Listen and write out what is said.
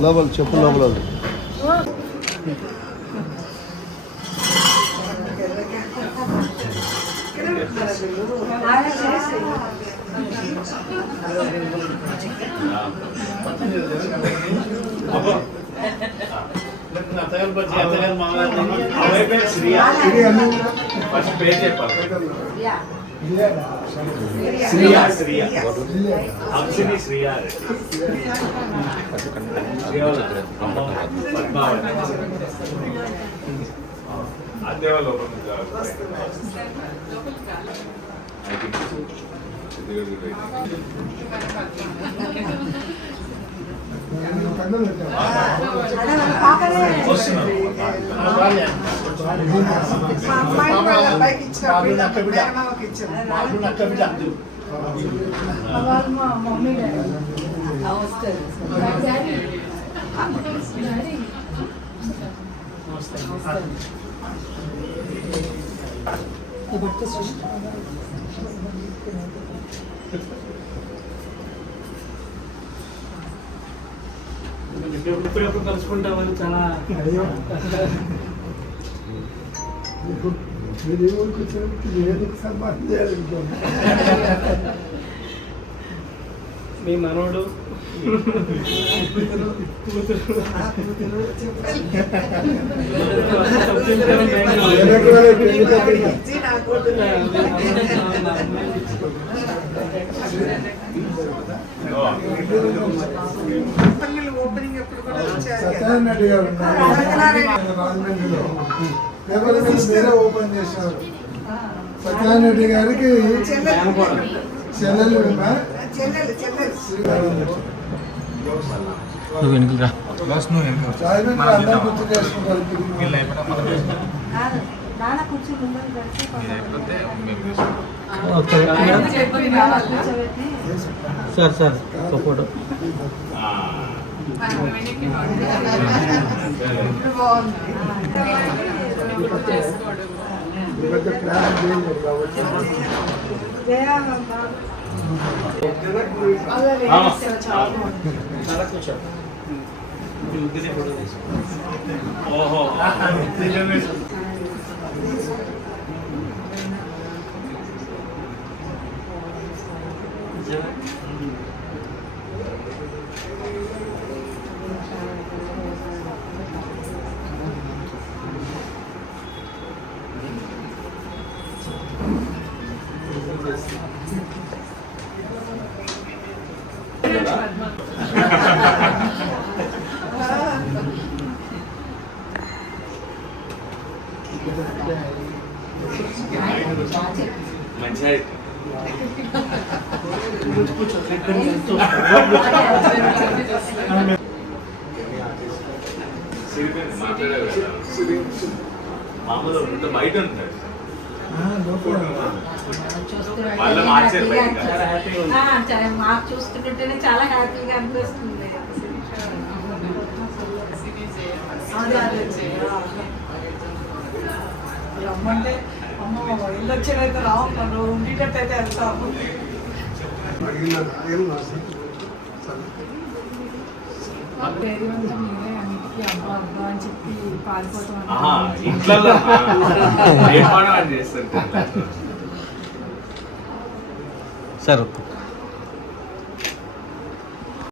లోపల చెప్పు లోపల ఎప్పుడెప్పుడు కలుసుకుంటామని చాలా మీరు ఏ ఊరికి వచ్చారు ఏదో సన్మానం చేయాలి మీ మనోడు సత్యనారాయణ గారు రాజమండ్రిలో పేపర్ మీరే ఓపెన్ చేశారు. సత్యనారాయణ రెడ్డి గారికి చెల్లెలు అందరూ గుర్తు చేసుకుంటారు. సార్ సార్ ఫోటో ఓహో మామూలు బయట ఉంటాడు మాకు చూస్తుంటేనే చాలా హ్యాపీగా అనిపిస్తుంది. రమ్మంటే అమ్మ ఇల్లు వచ్చేదైతే రావు ఉండేటట్టు అయితే వెళ్తాము. సార్